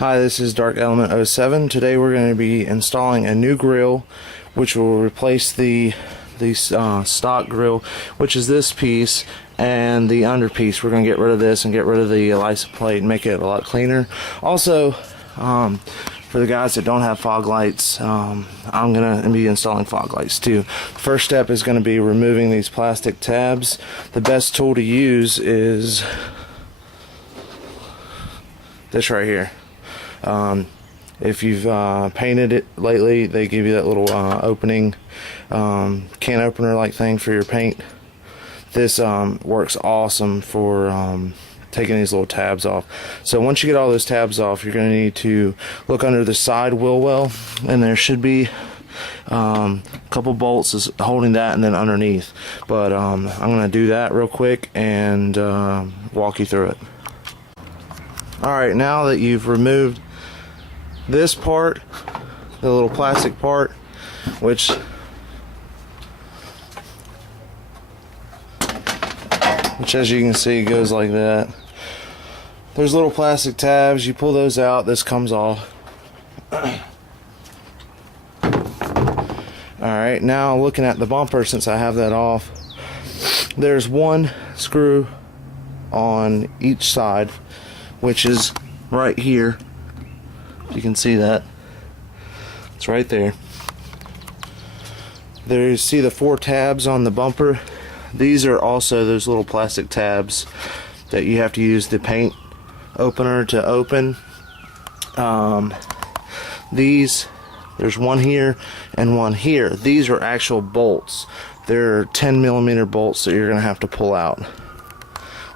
Hi, this is Dark Element 07. Today we're going to be installing a new grill, which will replace the stock grill, which is this piece, and the under piece. We're going to get rid of this and get rid of the ELISA plate and make it a lot cleaner. Also, for the guys that don't have fog lights, I'm going to be installing fog lights too. First step is going to be removing these plastic tabs. The best tool to use is this right here. If you've painted it lately, they give you that little opening can opener like thing for your paint. This works awesome for taking these little tabs off. So once you get all those tabs off, you're going to need to look under the side wheel well, and there should be a couple bolts holding that, and then underneath. But I'm going to do that real quick and walk you through it. Alright, now that you've removed this part, the little plastic part, which as you can see goes like that. There's little plastic tabs, you pull those out, this comes off. Alright, now looking at the bumper, since I have that off, there's one screw on each side, which is right here. You can see that. It's right there. There you see the 4 tabs on the bumper. These are also those little plastic tabs that you have to use the paint opener to open. There's one here and one here. These are actual bolts. They're 10mm bolts that you're gonna have to pull out.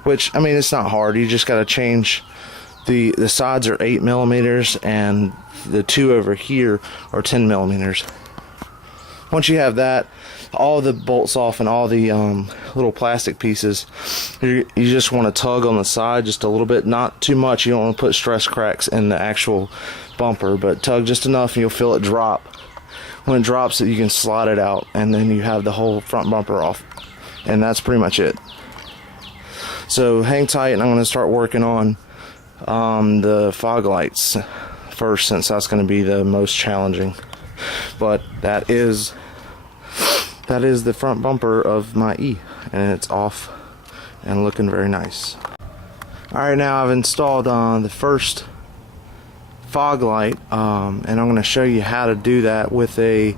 Which, I mean, it's not hard. You just gotta change the sides are 8mm and the 2 over here are 10mm. Once you have that, all the bolts off and all the little plastic pieces, you just want to tug on the side just a little bit, not too much. You don't want to put stress cracks in the actual bumper, but tug just enough and you'll feel it drop. When it drops, you can slide it out, and then you have the whole front bumper off, and that's pretty much it. So hang tight, and I'm going to start working on the fog lights first, since that's going to be the most challenging. But that is the front bumper of my E, and it's off and looking very nice. Alright, now I've installed the first fog light, and I'm going to show you how to do that with a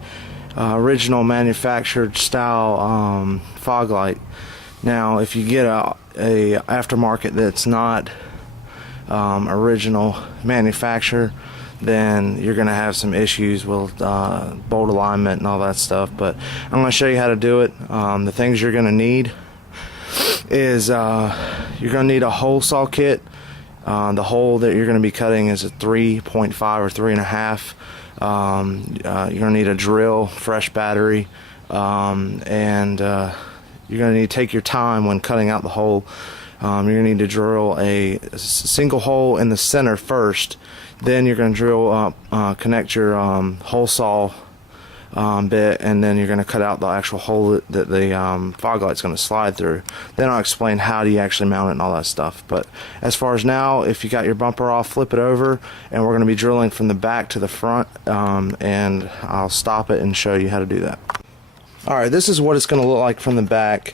original manufactured style fog light. Now if you get a aftermarket that's not original manufacturer, then you're going to have some issues with bolt alignment and all that stuff. But I'm going to show you how to do it. The things you're going to need is you're going to need a hole saw kit. The hole that you're going to be cutting is a 3.5 or 3.5. You're going to need a drill, fresh battery, and you're going to need to take your time when cutting out the hole. You're going to need to drill a single hole in the center first. Then you're going to drill connect your hole saw bit, and then you're going to cut out the actual hole that the fog light's going to slide through. Then I'll explain how do you actually mount it and all that stuff. But as far as now, if you got your bumper off, flip it over, and we're going to be drilling from the back to the front, and I'll stop it and show you how to do that. Alright, this is what it's going to look like from the back.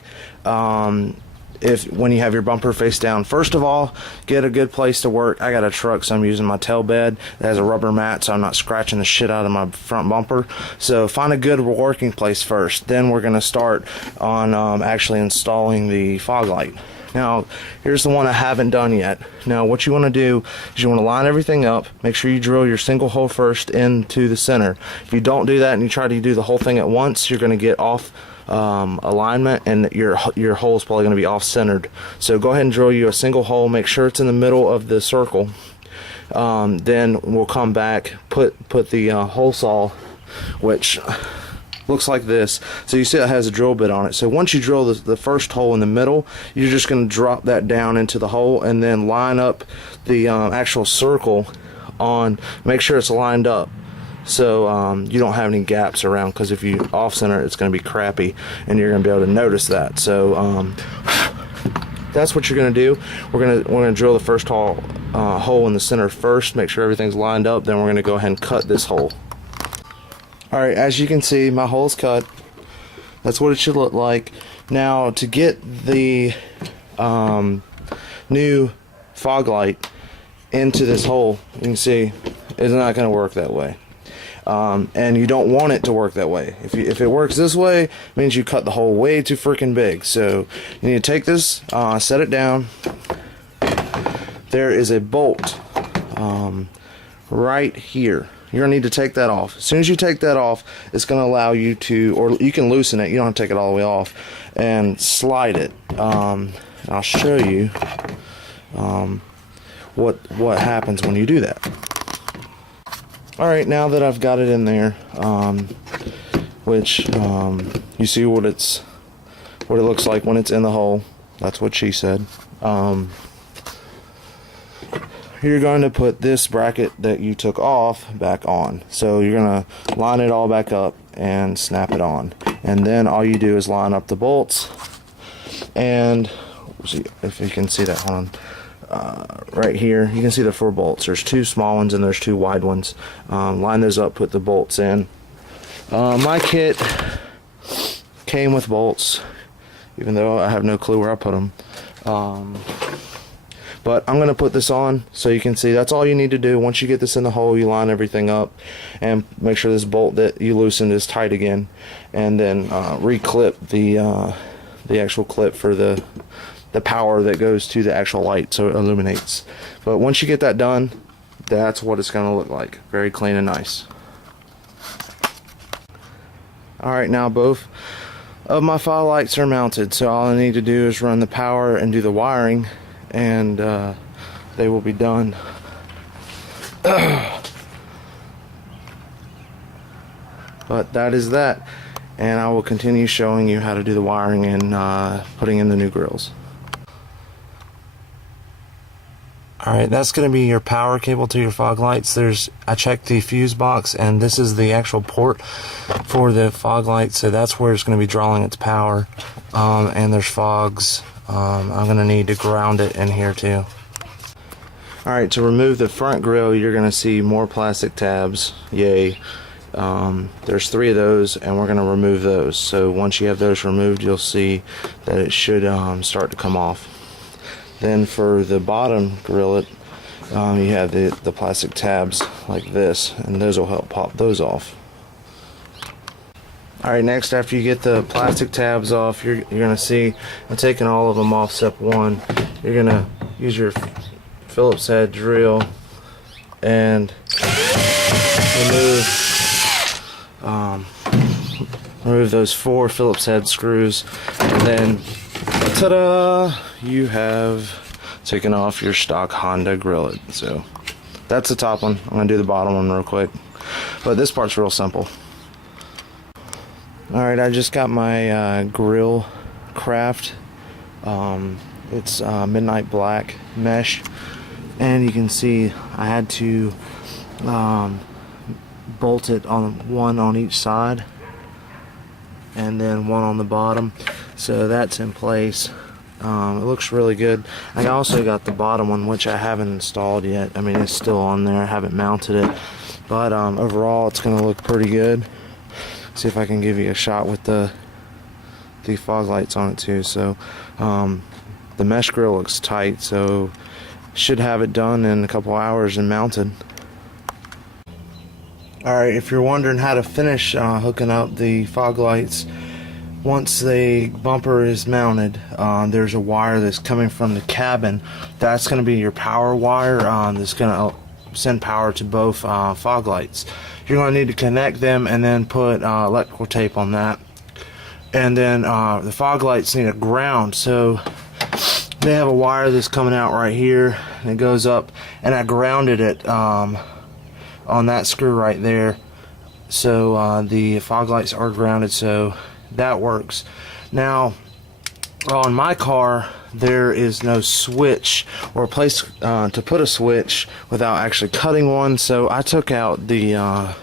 When you have your bumper face down. First of all, get a good place to work. I got a truck, so I'm using my tail bed that has a rubber mat, so I'm not scratching the shit out of my front bumper. So find a good working place first. Then we're going to start on actually installing the fog light. Now, here's the one I haven't done yet. Now, what you want to do is you want to line everything up. Make sure you drill your single hole first into the center. If you don't do that and you try to do the whole thing at once, you're going to get off alignment, and your hole is probably going to be off centered. So go ahead and drill you a single hole. Make sure it's in the middle of the circle. Then we'll come back, put the hole saw, which looks like this. So you see it has a drill bit on it. So once you drill the first hole in the middle, you're just going to drop that down into the hole, and then line up the actual circle on. Make sure it's lined up, so you don't have any gaps around, because if you off center, it's going to be crappy, and you're going to be able to notice that. So that's what you're going to do. We're going to drill the first hole hole in the center first, make sure everything's lined up, then we're going to go ahead and cut this hole. Alright, as you can see, my hole's cut. That's what it should look like. Now, to get the new fog light into this hole, you can see it's not going to work that way. And you don't want it to work that way. If it works this way, it means you cut the hole way too freaking big. So you need to take this, set it down. There is a bolt right here. You're going to need to take that off. As soon as you take that off, it's going to allow you to, or you can loosen it, you don't have to take it all the way off, and slide it. I'll show you what happens when you do that. Alright, now that I've got it in there, which you see what it looks like when it's in the hole. That's what she said. You're going to put this bracket that you took off back on. So you're going to line it all back up and snap it on. And then all you do is line up the bolts. And see if you can see that one. Right here, you can see the 4 bolts. There's 2 small ones and there's 2 wide ones. Line those up, put the bolts in. My kit came with bolts, even though I have no clue where I put them. But I'm going to put this on so you can see. That's all you need to do. Once you get this in the hole, you line everything up and make sure this bolt that you loosened is tight again, and then re-clip the actual clip for the power that goes to the actual light so it illuminates. But once you get that done, that's what it's going to look like. Very clean and nice. Alright, now both of my fog lights are mounted, so all I need to do is run the power and do the wiring, and they will be done. But that is that, and I will continue showing you how to do the wiring and putting in the new grills. Alright, that's going to be your power cable to your fog lights. I checked the fuse box, and this is the actual port for the fog light, so that's where it's going to be drawing its power. And there's fogs. I'm going to need to ground it in here too. Alright, to remove the front grill, you're going to see more plastic tabs. Yay. There's 3 of those, and we're going to remove those. So once you have those removed, you'll see that it should start to come off. Then for the bottom grillet, you have the plastic tabs like this, and those will help pop those off. Alright, next, after you get the plastic tabs off, you're going to see I'm taking all of them off step 1. You're going to use your Phillips head drill and remove those 4 Phillips head screws, and then ta-da! You have taken off your stock Honda grillet. So that's the top one. I'm going to do the bottom one real quick, but this part's real simple. Alright, I just got my GrillCraft. It's midnight black mesh, and you can see I had to bolt it on one on each side and then one on the bottom, so that's in place. It looks really good. I also got the bottom one, which I haven't installed yet. I mean, it's still on there. I haven't mounted it, but overall it's going to look pretty good. See if I can give you a shot with the fog lights on it too. So the mesh grill looks tight, so should have it done in a couple hours and mounted. Alright, if you're wondering how to finish hooking up the fog lights, once the bumper is mounted, there's a wire that's coming from the cabin. That's going to be your power wire that's going to send power to both fog lights. You're going to need to connect them and then put electrical tape on that. And then the fog lights need a ground, so they have a wire that's coming out right here, and it goes up, and I grounded it on that screw right there, so the fog lights are grounded, so that works. Now on my car there is no switch or a place to put a switch without actually cutting one, so I took out the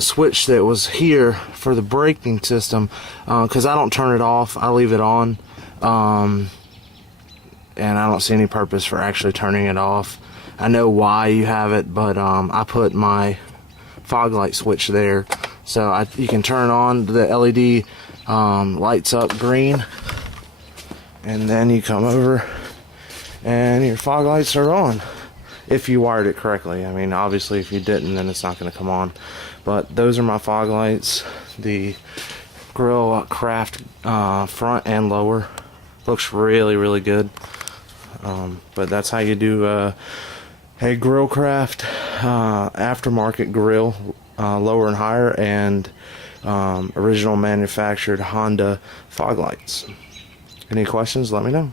switch that was here for the braking system, because I don't turn it off, I leave it on. and I don't see any purpose for actually turning it off. I know why you have it, but I put my fog light switch there, so you can turn on the LED, lights up green, and then you come over and your fog lights are on, if you wired it correctly. I mean, obviously if you didn't, then it's not going to come on. But those are my fog lights. The GrillCraft front and lower looks really, really good. But that's how you do a GrillCraft aftermarket grill, lower and higher, and original manufactured Honda fog lights. Any questions, let me know.